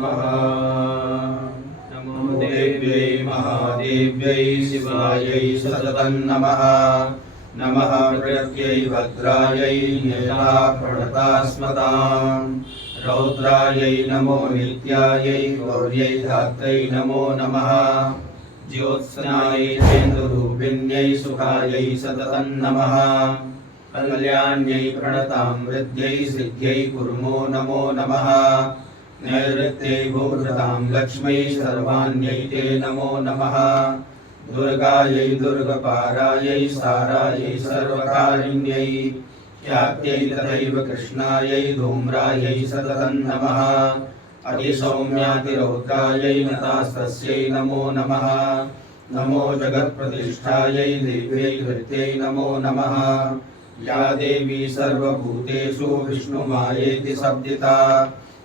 नमः। नमो देव्यै महादेव्यै शिवायै सततं नमः। नमः प्रकृत्यै भद्रायै नेताप्रणतास्मताम्। रौद्रायै नमो नित्यायै गौर्यै धात्रै नमो नमः। ज्योत्स्नायै चेन्दुरूपिण्यै सुखायै सततं नमः। कल्याण्यै प्रणतां वृद्ध्यै सिद्ध्यै कुर्मो नमो नमः। नैऋत्यै भूभृतां लक्ष्म्यै सर्वाण्यै ते नमो नमः। दुर्गायै दुर्गपारायै सारायै सर्वकारिण्यै ख्यात्यै तथैव कृष्णायै धूम्रायै सततं नमः। अतिसौम्यातिरौद्रायै नतास्तस्यै नमो नमः। नमो जगत्प्रतिष्ठायै दिव्यै धृत्यै नमो नमः। या देवी सर्वभूतेषु विष्णुमायेति शब्दिता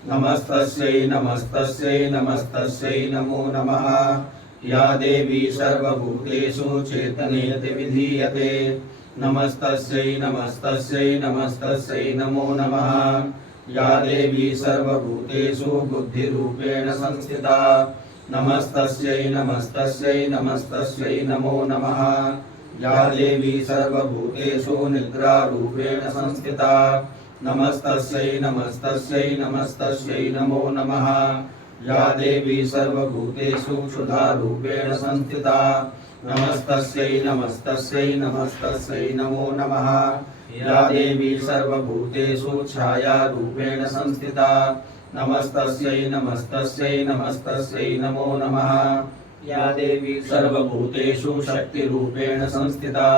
नमस्तस्यै नमस्तस्यै नमस्तस्यै नमो नमः। या देवी सर्वभूतेषु चेतनेति विधीयते नमस्तस्यै नमस्तस्यै नमस्तस्यै नमो नमः। या देवी सर्वभूतेषु बुद्धिरूपेण संस्थिता नमस्तस्यै नमस्तस्यै नमस्तस्यै नमो नमः। या देवी सर्वभूतेषु निद्रारूपेण संस्थिता नमस्तस्यै नमस्तस्यै नमस्तस्यै नमो नमः। या देवी सर्वभूतेषु क्षुधारूपेण संस्थिता नमस्तस्यै नमस्तस्यै नमस्तस्यै नमो नमः। या देवी सर्वभूतेषु छायारूपेण संस्थिता नमस्तस्यै नमस्तस्यै नमस्तस्यै नमो नमः। या देवी सर्वभूतेषु शक्तिरूपेण संस्थिता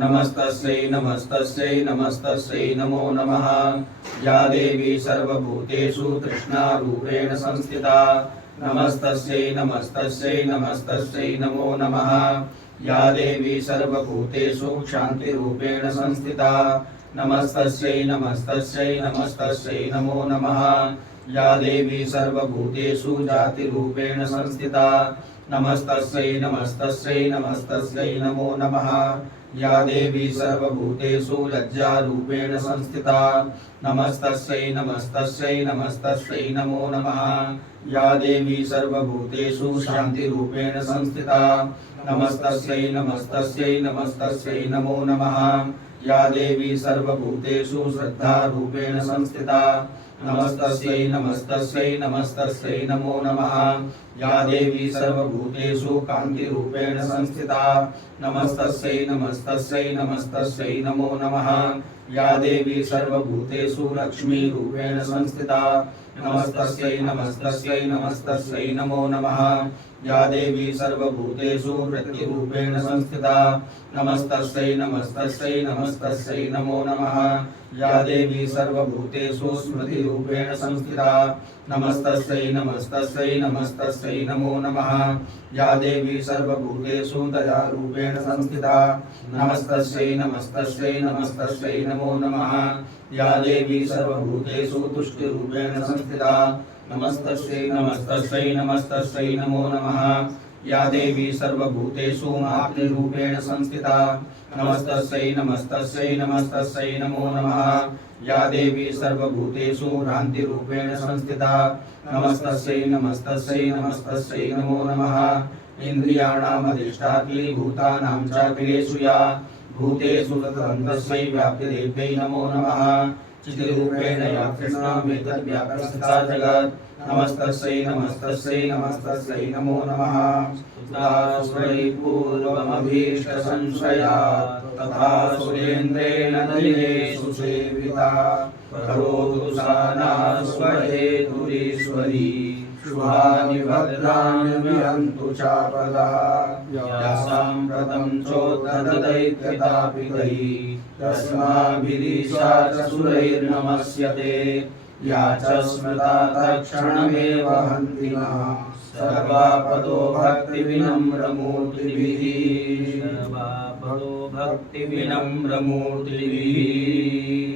नमस्तस्यै नमस्तस्यै नमस्तस्यै नमो नमः। या देवी सर्वभूतेषु तृष्णारूपेण संस्थिता नमस्तस्यै नमस्तस्यै नमस्तस्यै नमो नमः। या देवी सर्वभूतेषु शान्तिरूपेण संस्थिता नमस्तस्यै नमस्तस्यै नमस्तस्यै नमो नमः। या देवी सर्वभूतेषु जातिरूपेण संस्थिता नमस्तस्यै नमस्तस्यै नमस्तस्यै नमो नमः। या देवी सर्वभूतेषु लज्जारूपेण संस्थिता नमस्तस्यै नमस्तस्यै नमस्तस्यै नमो नमः। या देवी सर्वभूतेषु शान्तिरूपेण संस्थिता नमस्तस्यै नमस्तस्यै नमस्तस्यै नमो नमः। या देवी सर्वभूतेषु श्रद्धारूपेण संस्थिता नमस्तस्यै नमस्तस्यै नमस्तस्यै नमो नमः। या देवी सर्वभूतेषु कान्तिरूपेण संस्थिता नमस्तस्यै नमस्तस्यै नमस्तस्यै नमो नमः। या देवी सर्वभूतेषु लक्ष्मीरूपेण संस्थिता नमस्तस्यै नमस्तस्यै नमस्तस्यै नमो नमः। या देवी सर्वभूतेषु वृत्तिरूपेण संस्थिता नमस्तस्यै नमस्तस्यै नमस्तस्यै नमो नमः। या देवी सर्वभूतेषु स्मृतिरूपेण संस्थिता नमस्तस्यै नमस्तस्यै नमस्तस्यै नमो नमः। या देवी सर्वभूतेषु दयारूपेण संस्थिता नमस्तस्यै नमस्तस्यै नमस्तस्यै नमो नमः। या देवी सर्वभूतेषु तुष्टिरूपेण संस्थिता नमस्तस्यै नमस्तस्यै नमस्तस्यै नमो नमः। या देवी सर्वभूतेषु मातृरूपेण संस्थिता नमस्तस्यै नमस्तस्यै नमस्तस्यै नमो नमः। या देवी सर्वभूतेषु भ्रान्तिरूपेण संस्थिता नमस्तस्यै नमस्तस्यै नमस्तस्यै नमो नमः। इन्द्रियाणामधिष्ठात्री भूतानां चाखिलेषु या भूतेषु सततं तस्मै व्याप्यदेव्यै नमो नमः। चितिरूपेण या कृष्णामेतद्व्याप्तस्थिता जगत् नमस्तस्यै नमस्तस्यै नमस्तस्यै नमो नमः। सुरासुरै पूर्वमभीष्टसंशया तथा सुरेन्द्रेण दयेषु सेविता करोतु सा नास्वहेतुरीश्वरी शुभानि भद्राणि विहन्तु चापदा या साम्प्रतं चोद्धतदैत्यतापितैः तस्माभिरीशा च सुरैर्नमस्यते या च स्मृता तत्क्षणमेव हन्तिना सर्वापदो भक्तिविनम्रमूर्तिभिः सर्वापदो भक्तिविनम्रमूर्तिभिः।